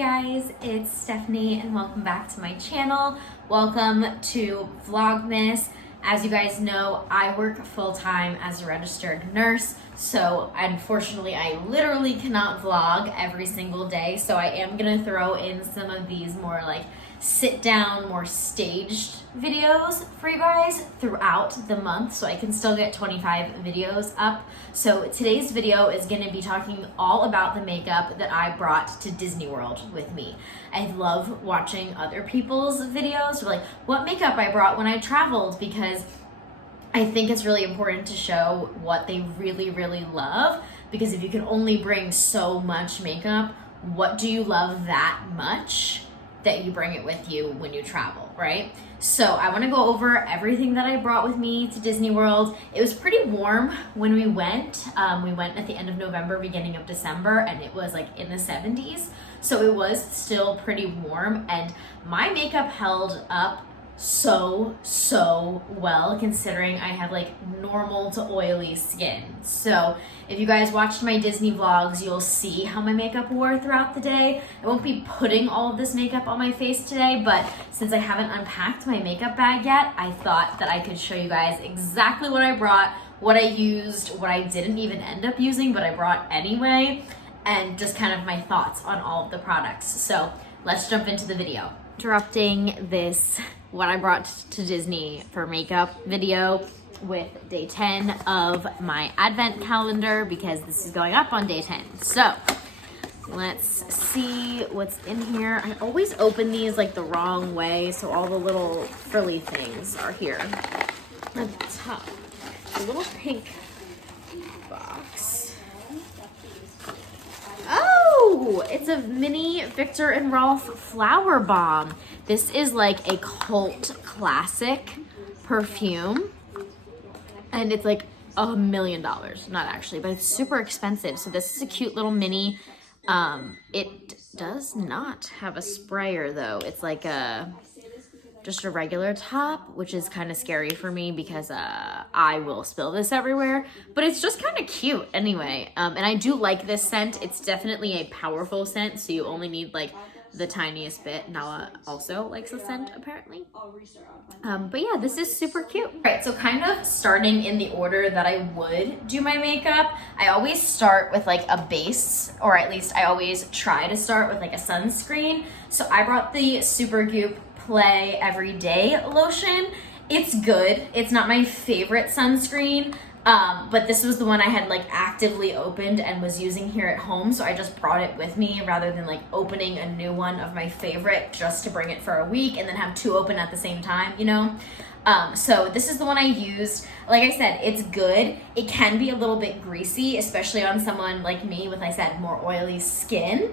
guys, it's Stephanie and welcome back to my channel. Welcome to Vlogmas. As you guys know, I work full-time as a registered nurse, so unfortunately I literally cannot vlog every single day, so I am gonna throw in some of these more like sit down, more staged videos for you guys throughout the month so I can still get 25 videos up. So today's video is going to be talking all about the makeup that I brought to Disney World with me. I love watching other people's videos, like what makeup I brought when I traveled, because I think it's really important to show what they really love, because if you can only bring so much makeup, what do you love that much that you bring it with you when you travel, right? So I want to go over everything that I brought with me to Disney World. It was pretty warm when we went. We went at the end of November, beginning of December, and it was like in the 70s. So it was still pretty warm, and my makeup held up so well, considering I have like normal to oily skin. So if you guys watched my Disney vlogs, you'll see how my makeup wore throughout the day. I won't be putting all of this makeup on my face today, but since I haven't unpacked my makeup bag yet, I thought that I could show you guys exactly what I brought, what I used, what I didn't even end up using, but I brought anyway, and just kind of my thoughts on all of the products. So let's jump into the video. Interrupting this what I brought to Disney for makeup video with day 10 of my advent calendar, because this is going up on day 10. So let's see what's in here. I always open these like the wrong way, so all the little frilly things are here at the top. A little pink box. Oh, it's a mini Viktor and Rolf Flower Bomb. This is like a cult classic perfume, and it's like $1 million. Not actually, but it's super expensive. So this is a cute little mini. It does not have a sprayer though. It's like just a regular top, which is kind of scary for me because I will spill this everywhere, but it's just kind of cute anyway. And I do like this scent. It's definitely a powerful scent, so you only need like the tiniest bit. Nala also likes the scent apparently. But yeah, this is super cute. All right, so kind of starting in the order that I would do my makeup, I always start with like a base, or at least I always try to start with like a sunscreen. So I brought the Supergoop Play Everyday lotion. It's good. It's not my favorite sunscreen, but this was the one I had like actively opened and was using here at home, so I just brought it with me rather than like opening a new one of my favorite just to bring it for a week and then have two open at the same time, you know? So this is the one I used. Like I said, it's good. It can be a little bit greasy, especially on someone like me with, I said, more oily skin.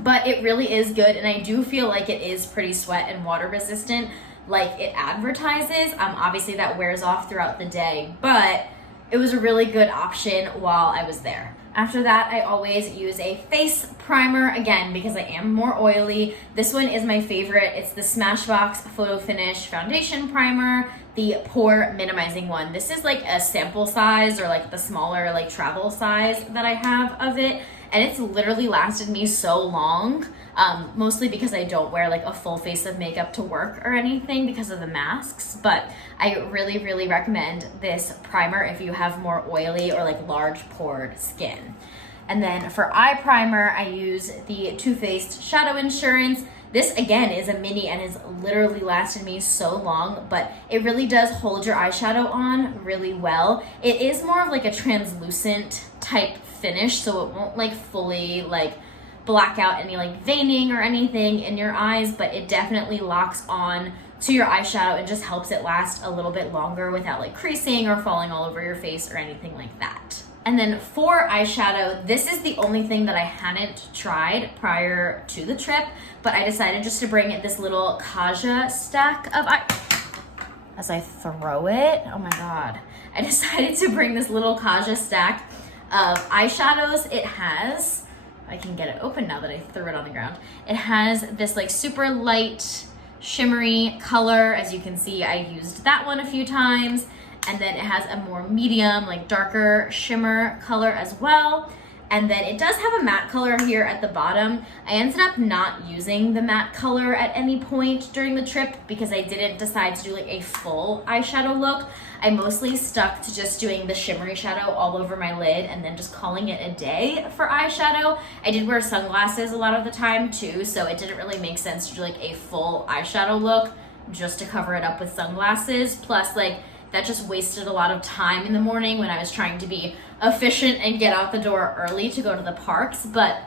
But it really is good, and I do feel like it is pretty sweat and water resistant like it advertises. Obviously that wears off throughout the day, but it was a really good option while I was there. After that, I always use a face primer, again, because I am more oily. This one is my favorite. It's the Smashbox Photo Finish Foundation Primer, the pore minimizing one. This is like a sample size, or like the smaller like travel size that I have of it. And it's literally lasted me so long, mostly because I don't wear like a full face of makeup to work or anything because of the masks. But I really recommend this primer if you have more oily or like large pored skin. And then for eye primer, I use the Too Faced Shadow Insurance. This again is a mini and has literally lasted me so long, but it really does hold your eyeshadow on really well. It is more of like a translucent type finish, so it won't like fully like black out any like veining or anything in your eyes, but it definitely locks on to your eyeshadow and just helps it last a little bit longer without like creasing or falling all over your face or anything like that. And then for eyeshadow, this is the only thing that I hadn't tried prior to the trip, but I decided just to bring this little Kaja stack of as I throw it, oh my god. I decided to bring this little Kaja stack of eyeshadows. It has, I can get it open now that I threw it on the ground. It has this like super light shimmery color. As you can see, I used that one a few times. And then it has a more medium, like darker shimmer color as well. And then it does have a matte color here at the bottom. I ended up not using the matte color at any point during the trip because I didn't decide to do like a full eyeshadow look. I mostly stuck to just doing the shimmery shadow all over my lid and then just calling it a day for eyeshadow. I did wear sunglasses a lot of the time too, so it didn't really make sense to do like a full eyeshadow look just to cover it up with sunglasses. Plus, like, that just wasted a lot of time in the morning when I was trying to be efficient and get out the door early to go to the parks. But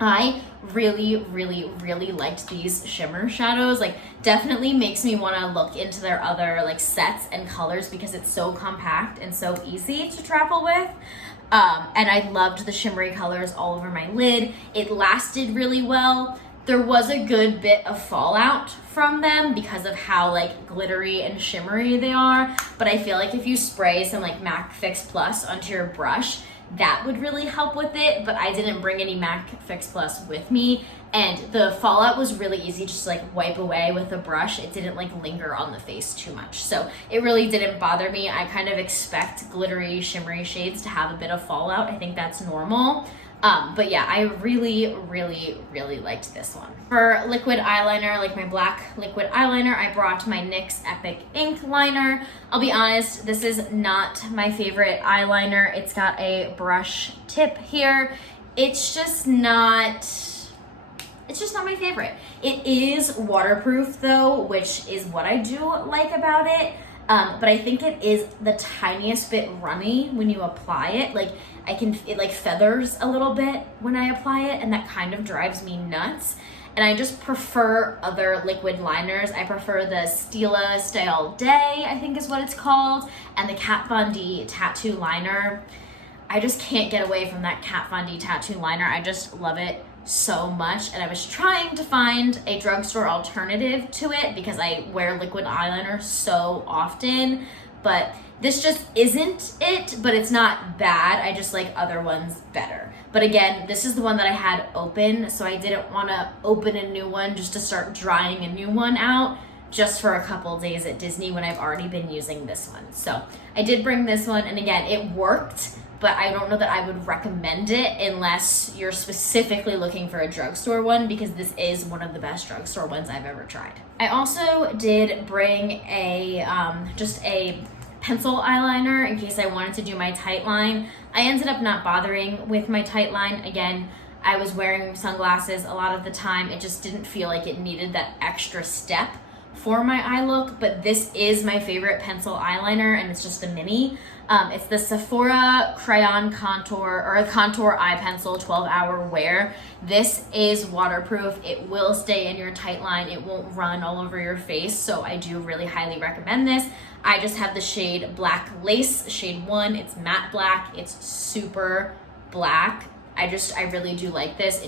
I really, really, really liked these shimmer shadows. Like, definitely makes me want to look into their other like sets and colors because it's so compact and so easy to travel with. And I loved the shimmery colors all over my lid. It lasted really well. There was a good bit of fallout from them because of how like glittery and shimmery they are, but I feel like if you spray some like MAC Fix Plus onto your brush, that would really help with it. But I didn't bring any MAC Fix Plus with me, and the fallout was really easy just to like wipe away with a brush. It didn't like linger on the face too much, so it really didn't bother me. I kind of expect glittery shimmery shades to have a bit of fallout. I think that's normal. But yeah, I really, really, really liked this one. For liquid eyeliner, like my black liquid eyeliner, I brought my NYX Epic Ink Liner. I'll be honest, this is not my favorite eyeliner. It's got a brush tip here. It's just not my favorite. It is waterproof though, which is what I do like about it. But I think it is the tiniest bit runny when you apply it. Like, it like feathers a little bit when I apply it, and that kind of drives me nuts. And I just prefer other liquid liners. I prefer the Stila Stay All Day, I think is what it's called, and the Kat Von D Tattoo Liner. I just can't get away from that Kat Von D Tattoo Liner. I just love it so much, and I was trying to find a drugstore alternative to it because I wear liquid eyeliner so often, but this just isn't it. But it's not bad, I just like other ones better. But again, this is the one that I had open, so I didn't want to open a new one just to start drying a new one out just for a couple days at Disney when I've already been using this one. So I did bring this one, and again, it worked, but I don't know that I would recommend it unless you're specifically looking for a drugstore one, because this is one of the best drugstore ones I've ever tried. I also did bring a just a pencil eyeliner in case I wanted to do my tight line. I ended up not bothering with my tight line. Again, I was wearing sunglasses a lot of the time. It just didn't feel like it needed that extra step for my eye look, but this is my favorite pencil eyeliner, and it's just a mini. It's the Sephora Crayon Contour, or a Contour Eye Pencil 12-hour wear. This is waterproof. It will stay in your tight line. It won't run all over your face, so I do really highly recommend this. I just have the shade Black Lace, shade 1. It's matte black. It's super black. I really do like this.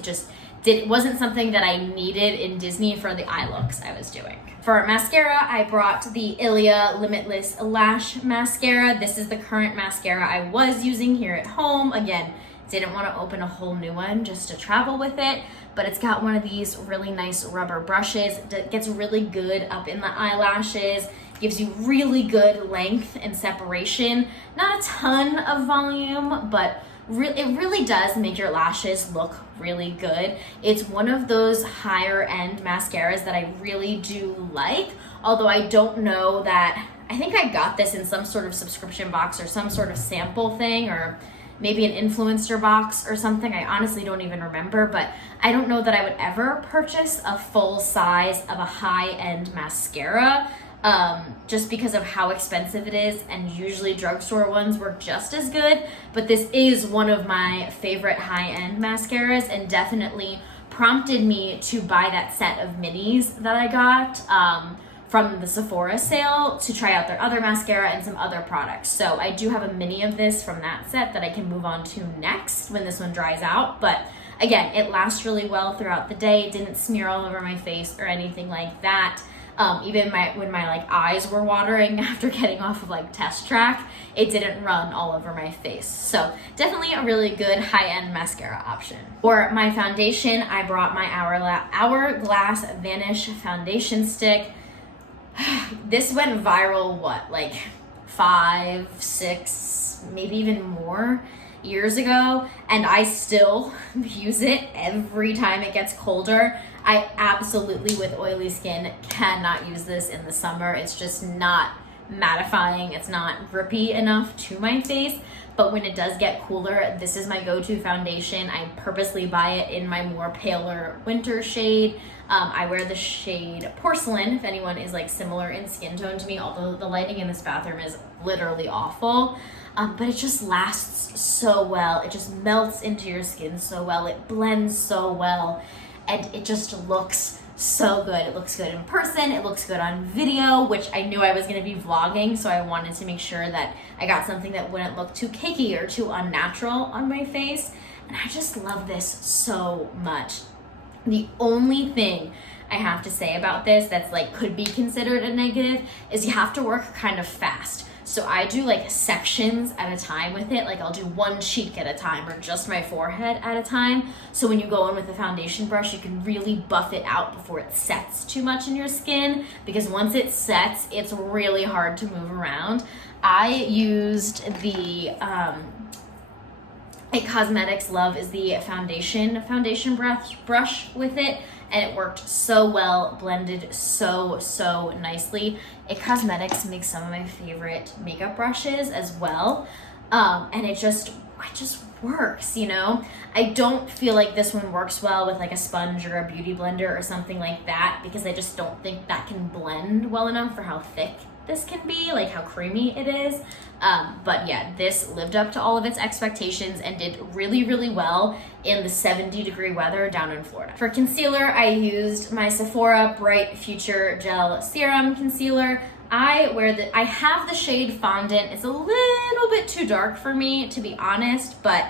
It wasn't something that I needed in Disney for the eye looks I was doing. For mascara, I brought the Ilia Limitless Lash Mascara. This is the current mascara I was using here at home. Again, didn't want to open a whole new one just to travel with it, but it's got one of these really nice rubber brushes that gets really good up in the eyelashes, gives you really good length and separation. Not a ton of volume, but it really does make your lashes look really good. It's one of those higher end mascaras that I really do like, although I don't know that, I think I got this in some sort of subscription box or some sort of sample thing, or maybe an influencer box or something. I honestly don't even remember, but I don't know that I would ever purchase a full size of a high end mascara. Just because of how expensive it is, and usually drugstore ones work just as good, but this is one of my favorite high-end mascaras and definitely prompted me to buy that set of minis that I got from the Sephora sale to try out their other mascara and some other products. So I do have a mini of this from that set that I can move on to next when this one dries out, but again, it lasts really well throughout the day. It didn't smear all over my face or anything like that. Even when my like eyes were watering after getting off of like Test Track, it didn't run all over my face. So definitely a really good high-end mascara option. For my foundation, I brought my Hourglass Vanish Foundation Stick. This went viral, like 5, 6, maybe even more. years ago, and I still use it every time it gets colder. I absolutely, with oily skin, cannot use this in the summer. It's just not mattifying. It's not grippy enough to my face. But when it does get cooler, this is my go-to foundation. I purposely buy it in my more paler winter shade. I wear the shade Porcelain, if anyone is like similar in skin tone to me, although the lighting in this bathroom is literally awful. But it just lasts so well. It just melts into your skin so well. It blends so well. And it just looks so good. It looks good in person. It looks good on video, which I knew I was going to be vlogging, so I wanted to make sure that I got something that wouldn't look too cakey or too unnatural on my face. And I just love this so much. The only thing I have to say about this that's like could be considered a negative is you have to work kind of fast. So I do like sections at a time with it. Like I'll do one cheek at a time or just my forehead at a time. So when you go in with a foundation brush, you can really buff it out before it sets too much in your skin, because once it sets, it's really hard to move around. I used the It Cosmetics Love is the foundation brush with it, and it worked so well, blended so nicely. It Cosmetics makes some of my favorite makeup brushes as well, and it just works, you know? I don't feel like this one works well with like a sponge or a beauty blender or something like that, because I just don't think that can blend well enough for how thick this can be, like how creamy it is. But yeah, this lived up to all of its expectations and did really well in the 70-degree weather down in Florida. For concealer, I used my Sephora Bright Future Gel Serum Concealer. I have the shade Fondant. It's a little bit too dark for me, to be honest, but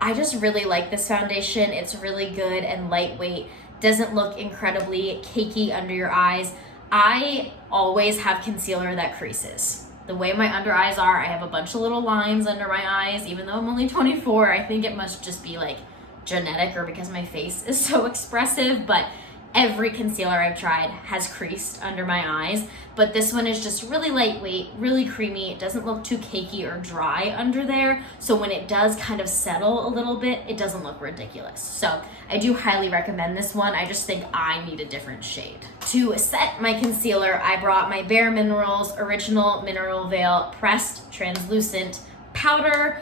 I just really like this foundation. It's really good and lightweight. Doesn't look incredibly cakey under your eyes. I always have concealer that creases. The way my under eyes are, I have a bunch of little lines under my eyes. Even though I'm only 24, I think it must just be like genetic or because my face is so expressive, but every concealer I've tried has creased under my eyes. But this one is just really lightweight, really creamy. It doesn't look too cakey or dry under there. So when it does kind of settle a little bit, it doesn't look ridiculous. So I do highly recommend this one. I just think I need a different shade. To set my concealer, I brought my Bare Minerals Original Mineral Veil Pressed Translucent Powder.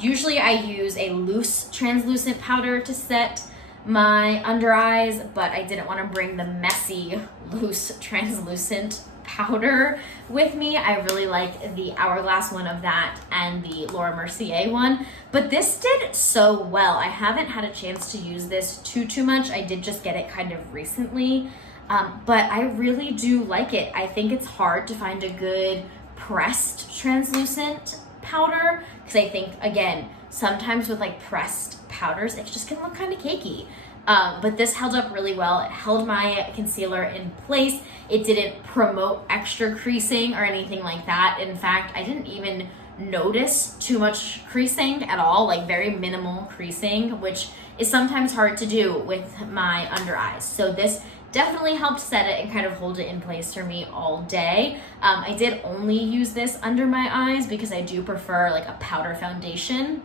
Usually I use a loose translucent powder to set my under eyes, but I didn't want to bring the messy loose translucent powder with me. I really like the Hourglass one of that and the Laura Mercier one, but this did so well. I haven't had a chance to use this too much. I did just get it kind of recently, but I really do like it. I think it's hard to find a good pressed translucent powder, because I think, again, sometimes with like pressed powders, it just can look kind of cakey. But this held up really well. It held my concealer in place. It didn't promote extra creasing or anything like that. In fact, I didn't even notice too much creasing at all, like very minimal creasing, which is sometimes hard to do with my under eyes. So this definitely helped set it and kind of hold it in place for me all day. I did only use this under my eyes because I do prefer like a powder foundation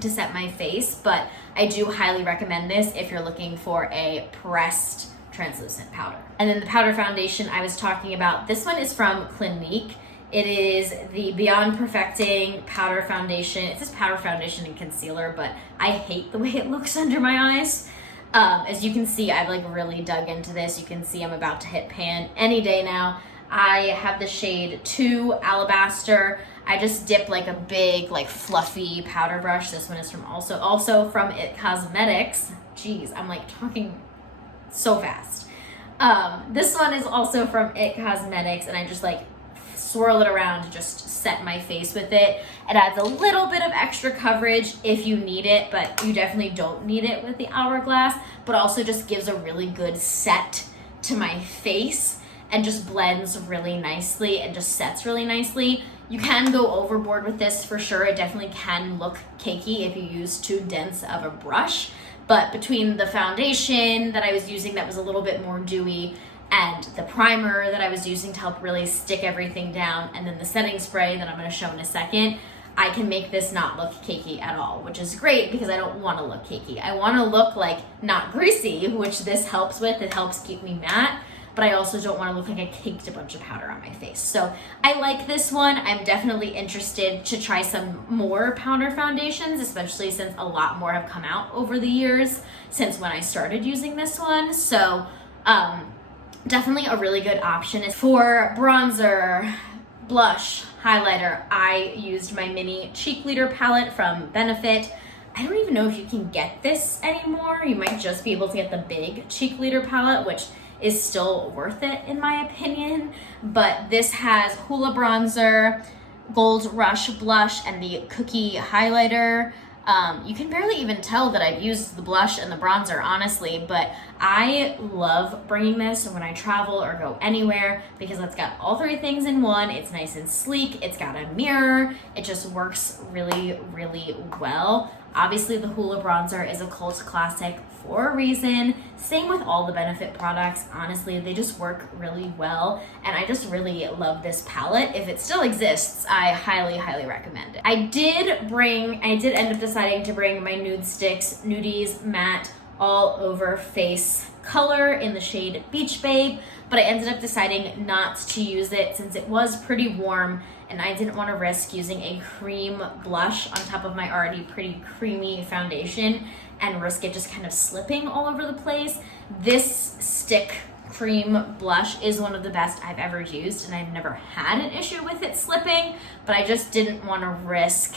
to set my face, but I do highly recommend this if you're looking for a pressed translucent powder. And then the powder foundation I was talking about, this one is from Clinique. It is the Beyond Perfecting Powder Foundation. It says powder foundation and concealer, but I hate the way it looks under my eyes. As you can see, I've like really dug into this. You can see I'm about to hit pan any day now. I have the shade 2 Alabaster. I just dip like a big, like fluffy powder brush. This one is from also from It Cosmetics. Jeez, I'm like talking so fast. This one is also from It Cosmetics, and I just like swirl it around to just set my face with it. It adds a little bit of extra coverage if you need it, but you definitely don't need it with the Hourglass, but also just gives a really good set to my face and just blends really nicely and just sets really nicely. You can go overboard with this for sure. It definitely can look cakey if you use too dense of a brush, but between the foundation that I was using that was a little bit more dewy and the primer that I was using to help really stick everything down, and then the setting spray that I'm going to show in a second, I can make this not look cakey at all, which is great because I don't want to look cakey. I want to look like not greasy, which this helps with. It helps keep me matte, but I also don't want to look like I caked a bunch of powder on my face. So I like this one. I'm definitely interested to try some more powder foundations, especially since a lot more have come out over the years since when I started using this one. So definitely a really good option. For bronzer, blush, highlighter, I used my mini cheek leader palette from Benefit. I don't even know if you can get this anymore. You might just be able to get the big cheek leader palette, which is still worth it in my opinion. But this has Hoola bronzer, Gold Rush blush, and the Cookie highlighter. You can barely even tell that I've used the blush and the bronzer, honestly, but I love bringing this when I travel or go anywhere because it's got all three things in one. It's nice and sleek. It's got a mirror. It just works really, really well. Obviously, the Hoola bronzer is a cult classic for a reason. Same with all the Benefit products. Honestly, they just work really well, and I just really love this palette. If it still exists, I highly, highly recommend it. I did end up deciding to bring my Nude Sticks Nudies Matte All Over Face color in the shade Beach Babe, but I ended up deciding not to use it since it was pretty warm and I didn't want to risk using a cream blush on top of my already pretty creamy foundation and risk it just kind of slipping all over the place. This stick cream blush is one of the best I've ever used, and I've never had an issue with it slipping, but I just didn't want to risk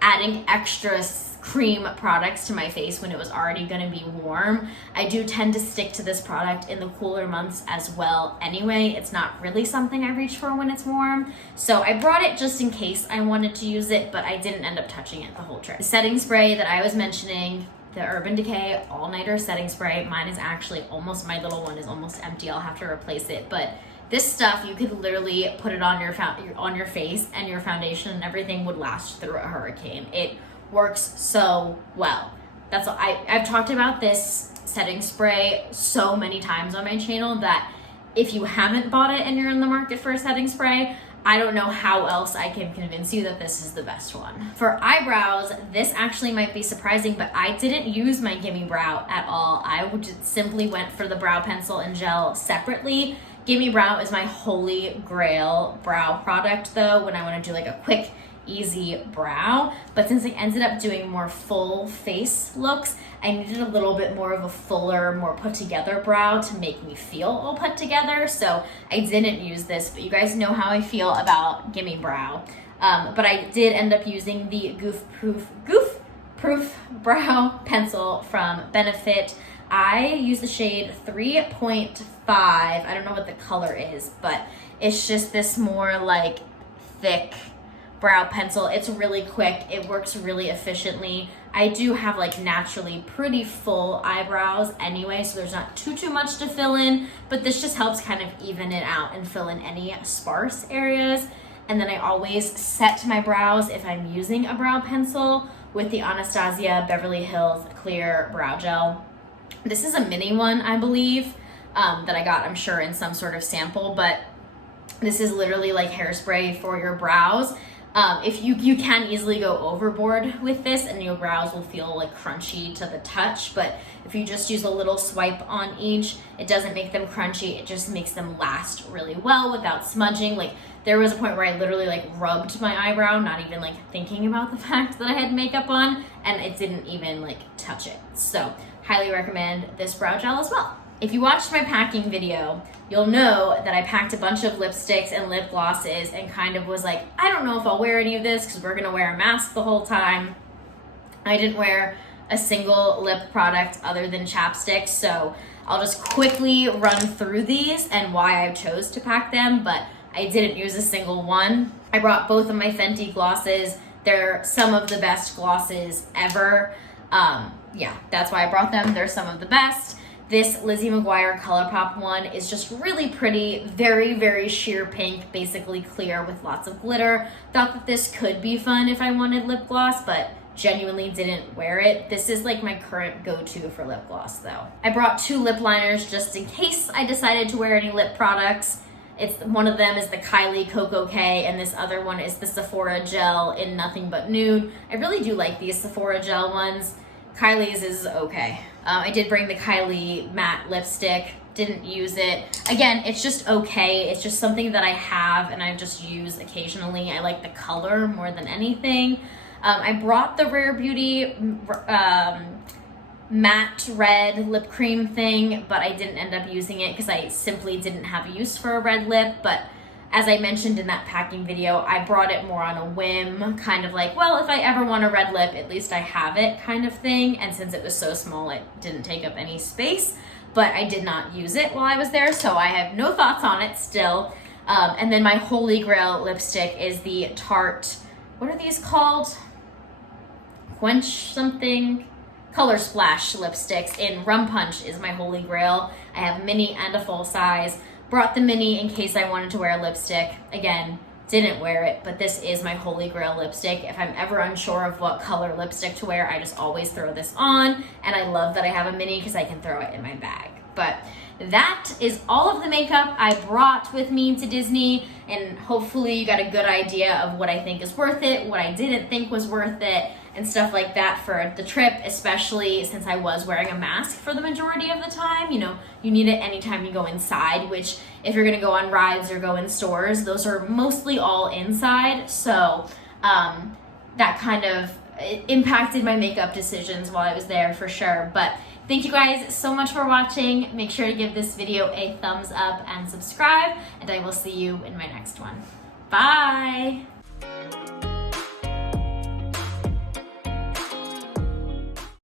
adding extra cream products to my face when it was already going to be warm. I do tend to stick to this product in the cooler months as well anyway. It's not really something I reach for when it's warm, so I brought it just in case I wanted to use it, but I didn't end up touching it the whole trip. The setting spray that I was mentioning, the Urban Decay All Nighter setting spray, mine is actually almost, my little one is almost empty. I'll have to replace it, but this stuff, you could literally put it on your face and your foundation and everything would last through a hurricane. It works so well. That's all. I've talked about this setting spray so many times on my channel that if you haven't bought it and you're in the market for a setting spray, I don't know how else I can convince you that this is the best one. For eyebrows, this actually might be surprising, but I didn't use my Gimme Brow at all. I just simply went for the brow pencil and gel separately. Gimme Brow is my holy grail brow product though, when I want to do like a quick, easy brow. But since I ended up doing more full face looks, I needed a little bit more of a fuller, more put together brow to make me feel all put together. So I didn't use this, but you guys know how I feel about Gimme Brow. But I did end up using the Goof Proof brow pencil from Benefit. I use the shade 3.5. I don't know what the color is, but it's just this more like thick brow pencil. It's really quick. It works really efficiently. I do have like naturally pretty full eyebrows anyway, so there's not too much to fill in, but this just helps kind of even it out and fill in any sparse areas. And then I always set my brows, if I'm using a brow pencil, with the Anastasia Beverly Hills Clear Brow Gel. This is a mini one, I believe, that I got, I'm sure, in some sort of sample, but this is literally like hairspray for your brows. If you can easily go overboard with this and your brows will feel like crunchy to the touch, but if you just use a little swipe on each, it doesn't make them crunchy, it just makes them last really well without smudging. Like there was a point where I literally like rubbed my eyebrow, not even like thinking about the fact that I had makeup on, and it didn't even like touch it. So highly recommend this brow gel as well. If you watched my packing video, you'll know that I packed a bunch of lipsticks and lip glosses and kind of was like, I don't know if I'll wear any of this because we're gonna wear a mask the whole time. I didn't wear a single lip product other than chapstick, so I'll just quickly run through these and why I chose to pack them, but I didn't use a single one. I brought both of my Fenty glosses. They're some of the best glosses ever. Yeah, that's why I brought them. They're some of the best. This Lizzie McGuire ColourPop one is just really pretty, very, very sheer pink, basically clear with lots of glitter. Thought that this could be fun if I wanted lip gloss, but genuinely didn't wear it. This is like my current go-to for lip gloss though. I brought 2 lip liners just in case I decided to wear any lip products. It's one of them is the Kylie Coco K, and this other one is the Sephora Gel in Nothing But Nude. I really do like these Sephora Gel ones. Kylie's is okay. I did bring the Kylie matte lipstick, didn't use it. Again, it's just okay. It's just something that I have and I just use occasionally. I like the color more than anything. I brought the Rare Beauty matte red lip cream thing, but I didn't end up using it because I simply didn't have use for a red lip. But as I mentioned in that packing video, I brought it more on a whim, kind of like, well, if I ever want a red lip, at least I have it kind of thing. And since it was so small, it didn't take up any space, but I did not use it while I was there, so I have no thoughts on it still. And then my holy grail lipstick is the Tarte, what are these called? Quench something? Color Splash lipsticks in Rum Punch is my holy grail. I have mini and a full size. Brought the mini in case I wanted to wear a lipstick. Again, didn't wear it, but this is my holy grail lipstick. If I'm ever unsure of what color lipstick to wear, I just always throw this on, and I love that I have a mini because I can throw it in my bag. But that is all of the makeup I brought with me to Disney, and hopefully you got a good idea of what I think is worth it, what I didn't think was worth it, and stuff like that for the trip, especially since I was wearing a mask for the majority of the time. You know, you need it anytime you go inside, which if you're gonna go on rides or go in stores, those are mostly all inside. So that kind of impacted my makeup decisions while I was there for sure. But thank you guys so much for watching. Make sure to give this video a thumbs up and subscribe, and I will see you in my next one. Bye!